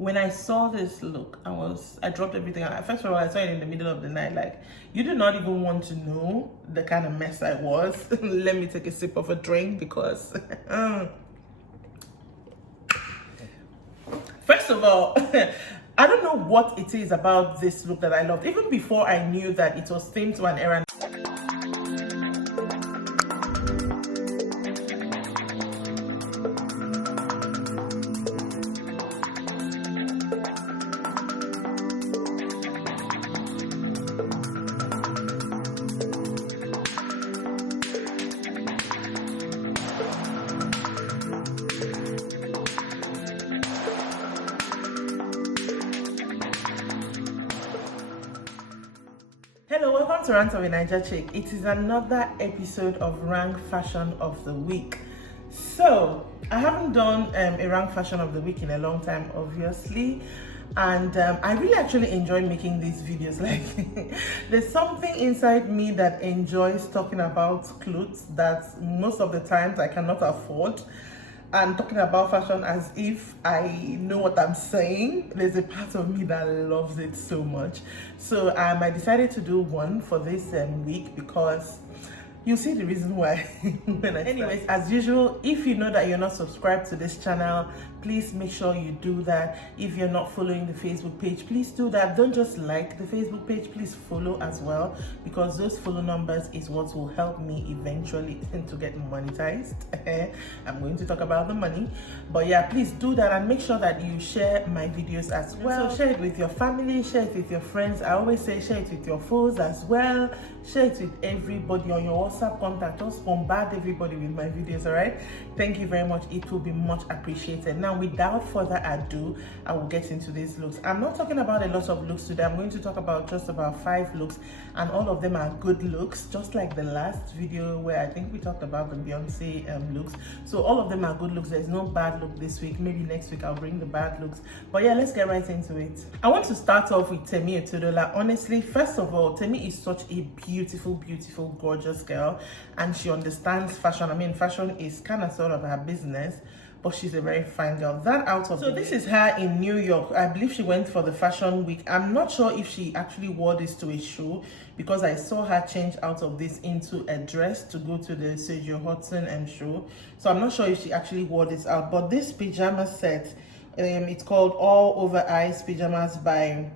When I saw this look, I dropped everything. First of all, I saw it in the middle of the night. Like, you do not even want to know the kind of mess I was. Let me take a sip of a drink because first of all, I don't know what it is about this look that I loved. Even before I knew that it was themed to an era. Hello, welcome to Rant of a Niger Chick. It is another episode of RANC Fashion of the Week. So, I haven't done a RANC Fashion of the Week in a long time, obviously. And I really actually enjoy making these videos. Like, there's something inside me that enjoys talking about clothes that most of the times I cannot afford. And talking about fashion as if I know what I'm saying. There's a part of me that loves it so much. So I decided to do one for this week because you'll see the reason why when I anyways, as usual, if you know that you're not subscribed to this channel, please make sure you do that. If you're not following the Facebook page, please do that. Don't just like the Facebook page, please follow as well, because those follow numbers is what will help me eventually to get monetized. I'm going to talk about the money, but yeah, please do that and make sure that you share my videos as well. So share it with your family, share it with your friends. I always say share it with your foes as well. Share it with everybody on your WhatsApp contact. Just bombard everybody with my videos, all right? Thank you very much. It will be much appreciated. Now, without further ado, I will get into these looks. I'm not talking about a lot of looks today. I'm going to talk about just about 5 looks, and all of them are good looks, just like the last video where I think we talked about the Beyonce looks. So all of them are good looks. There's no bad look this week. Maybe next week I'll bring the bad looks. But yeah, let's get right into it. I want to start off with Temi Otedola. Honestly, first of all, Temi is such a beautiful, gorgeous girl, and she understands fashion. I mean, fashion is kind of sort of her business, but she's a very fine girl. That out of so this is her in New York. I believe she went for the fashion week. I'm not sure if she actually wore this to a show, because I saw her change out of this into a dress to go to the Sergio Hudson show. So I'm not sure if she actually wore this out. But this pajama set, it's called All Over Ice Pajamas by,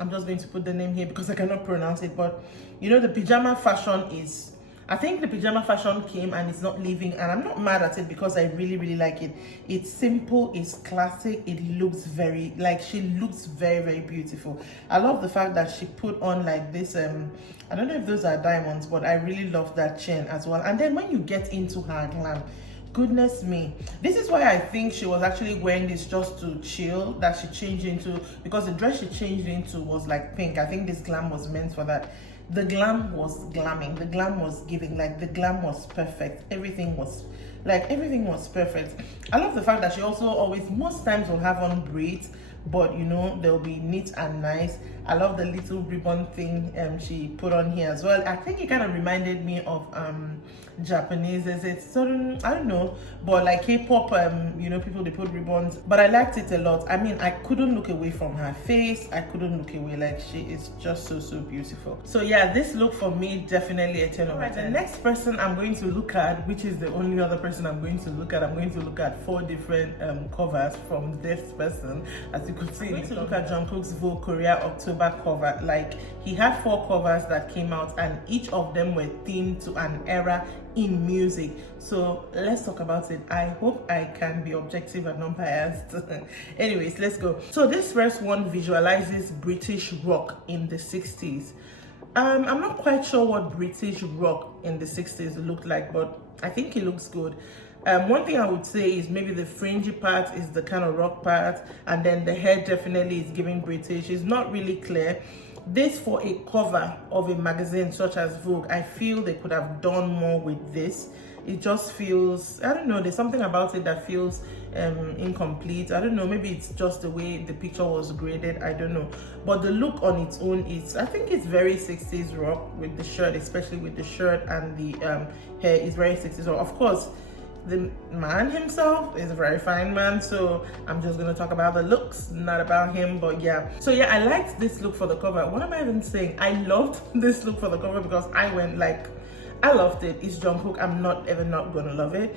I'm just going to put the name here because I cannot pronounce it, but you know, the pajama fashion is, I think the pajama fashion came and it's not leaving, and I'm not mad at it because I really like it. It's simple, it's classic, it looks very, like, she looks very beautiful. I love the fact that she put on like this, I don't know if those are diamonds, but I really love that chain as well. And then when you get into her glam, goodness me, this is why I think she was actually wearing this just to chill, that she changed into, because the dress she changed into was like pink. I think this glam was meant for that. The glam was glamming, the glam was giving, like the glam was perfect. Everything was perfect. I love the fact that she also always, most times, will have on braids, but you know, they'll be neat and nice. I love the little ribbon thing she put on here as well. I think it kind of reminded me of Japanese, is it certain, I don't know, but like K-pop, you know, people, they put ribbons, but I liked it a lot. I mean, I couldn't look away from her face. I couldn't look away. Like, she is just so beautiful. So yeah, this look for me, definitely a 10 over 10. The next person I'm going to look at, which is the only other person I'm going to look at, I'm going to look at 4 different covers from this person. As you could see, I'm going to look at Jungkook's Vogue Korea October cover. Like, he had 4 covers that came out, and each of them were themed to an era in music. So let's talk about it. I hope I can be objective and non-biased. Anyways, let's go. So this first one visualizes British rock in the 60s. I'm not quite sure what British rock in the 60s looked like, but I think it looks good. One thing I would say is maybe the fringy part is the kind of rock part, and then the hair definitely is giving British. It's not really clear. This, for a cover of a magazine such as Vogue, I feel they could have done more with this. It just feels, I don't know, there's something about it that feels incomplete. I don't know, maybe it's just the way the picture was graded, I don't know. But the look on its own is, I think it's very 60s rock with the shirt, especially with the shirt, and the hair is very 60s rock. Of course, The man himself is a very fine man, so I'm just gonna talk about the looks, not about him. But yeah, so yeah, I liked this look for the cover. What am I even saying? I loved this look for the cover because I went like, I loved it. It's Jungkook. I'm not ever not gonna love it.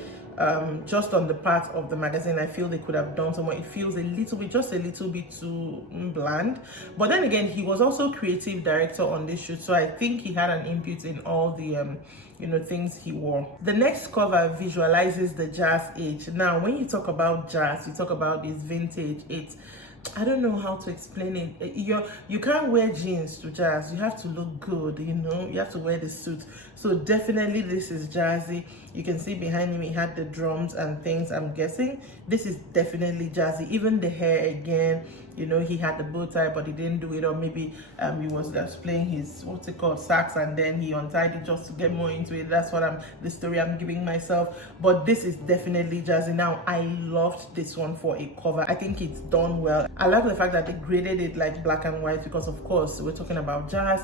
Just on the part of the magazine, I feel they could have done some more. It feels a little bit, just a little bit too bland. But then again, he was also creative director on this shoot, so I think he had an input in all the you know, things he wore. The next cover visualizes the jazz age. Now, when you talk about jazz, you talk about this vintage. It's, I don't know how to explain it. You can't wear jeans to jazz. You have to look good, you know. You have to wear the suit. So definitely this is jazzy. You can see behind him he had the drums and things. I'm guessing this is definitely jazzy. Even the hair again, you know, he had the bow tie but he didn't do it, or maybe he was just playing his, what's it called, sax, and then he untied it just to get more into it. That's what the story I'm giving myself. But this is definitely jazzy. Now, I loved this one for a cover. I think it's done well. I like the fact that they graded it like black and white because of course we're talking about jazz.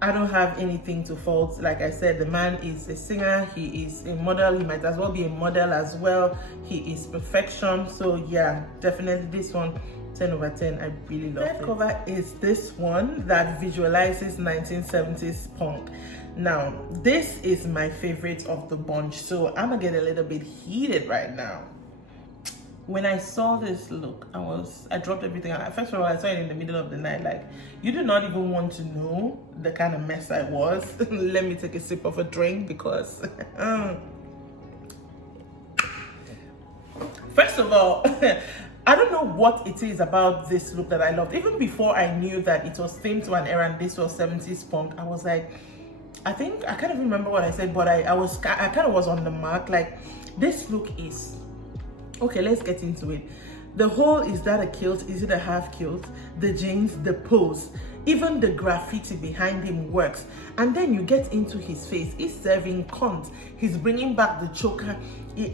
I don't have anything to fault. Like I said, the man is a singer, he is a model, he might as well be a model as well. He is perfection. So yeah, definitely this one, 10 over 10. I really love it. The cover is this one that visualizes 1970s punk. Now, this is my favorite of the bunch, so I'm gonna get a little bit heated right now. When I saw this look, I dropped everything. First of all, I saw it in the middle of the night. Like, you do not even want to know the kind of mess I was. Let me take a sip of a drink because first of all, I don't know what it is about this look that I loved. Even before I knew that it was themed to an era and this was 70s punk, I was like, I can't even remember what I said, but I kind of was on the mark. Like, this look is, okay, let's get into it. The whole, is that a kilt? Is it a half kilt? The jeans, the pose, even the graffiti behind him works. And then you get into his face. He's serving cunt. He's bringing back the choker,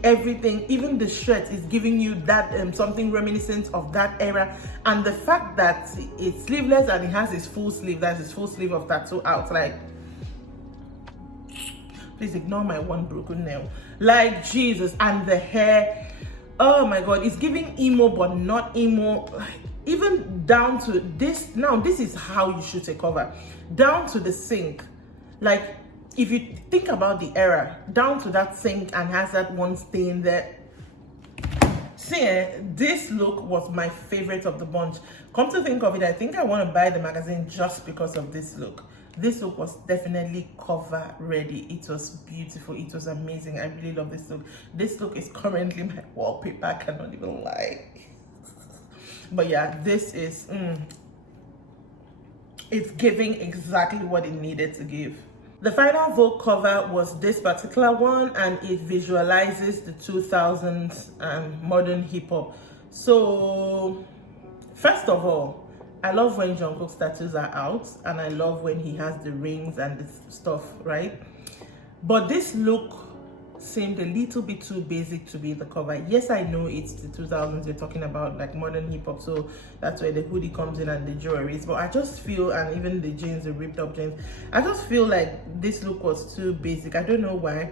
everything. Even the shirt is giving you that something reminiscent of that era. And the fact that it's sleeveless and it has his full sleeve, that's his full sleeve of tattoo out. Like, please ignore my one broken nail. Like, Jesus. And the hair, oh my god, it's giving emo but not emo. Even down to this. Now, this is how you shoot a cover. Down to the sink. Like, if you think about the era, down to that sink and has that one stain there. See, this look was my favorite of the bunch. Come to think of it, I think I want to buy the magazine just because of this look. This look was definitely cover ready. It was beautiful. It was amazing. I really love this look. This look is currently my wallpaper. I cannot even lie. But yeah, this is, it's giving exactly what it needed to give. The final Vogue cover was this particular one, and it visualizes the 2000s modern hip hop. So, first of all, I love when Jungkook's tattoos are out, and I love when he has the rings and the stuff, right? But this look seemed a little bit too basic to be the cover. Yes, I know it's the 2000s, you're talking about like modern hip hop, so that's where the hoodie comes in and the jewelry is. But I just feel, and even the jeans, the ripped up jeans, I just feel like this look was too basic. I don't know why.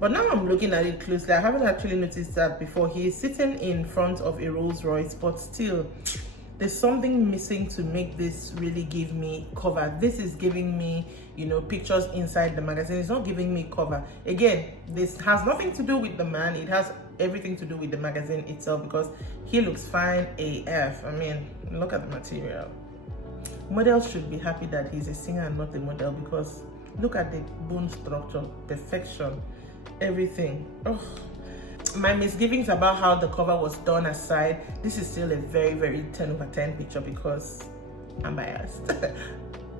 But now I'm looking at it closely. I haven't actually noticed that before. He is sitting in front of a Rolls Royce, but still, there's something missing to make this really give me cover. This is giving me, you know, pictures inside the magazine. It's not giving me cover. Again, this has nothing to do with the man. It has everything to do with the magazine itself because he looks fine AF. I mean, look at the material. Models should be happy that he's a singer and not a model because look at the bone structure, perfection, everything. Oh. My misgivings about how the cover was done aside, this is still a very, very 10 over 10 picture because I'm biased.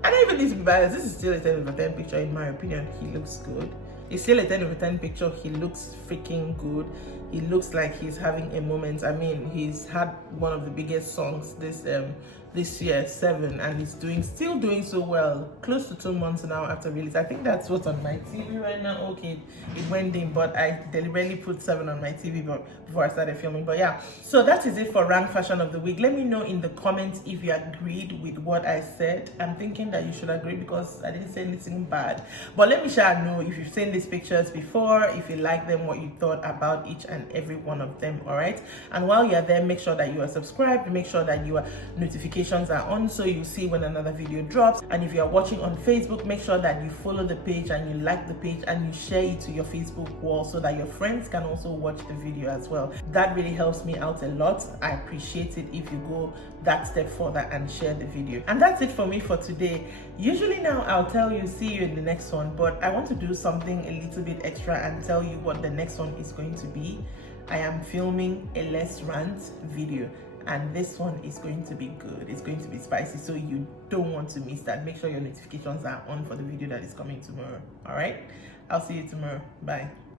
I don't even need to be biased. This is still a 10 over 10 picture in my opinion. He looks good. It's still a 10 over 10 picture. He looks freaking good. he looks like he's having a moment. I mean, he's had one of the biggest songs this year, 7, and he's still doing so well, close to 2 months now after release. I think that's what's on my TV right now. Okay, it went in, but I deliberately put 7 on my TV before I started filming. But yeah, so that is it for Rank Fashion of the Week. Let me know in the comments if you agreed with what I said. I'm thinking that you should agree because I didn't say anything bad, but let me know if you've seen these pictures before, if you like them, what you thought about each and every one of them. All right, and while you're there, make sure that you are subscribed, make sure that your notifications are on so you see when another video drops. And if you are watching on Facebook, make sure that you follow the page and you like the page and you share it to your Facebook wall so that your friends can also watch the video as well. That really helps me out a lot. I appreciate it if you go that step further and share the video. And that's it for me for today. Usually now I'll tell you see you in the next one, but I want to do something a little bit extra and tell you what the next one is going to be. I am filming a Let's Rant video, and this one is going to be good. It's going to be spicy, so you don't want to miss that. Make sure your notifications are on for the video that is coming tomorrow. All right, I'll see you tomorrow. Bye.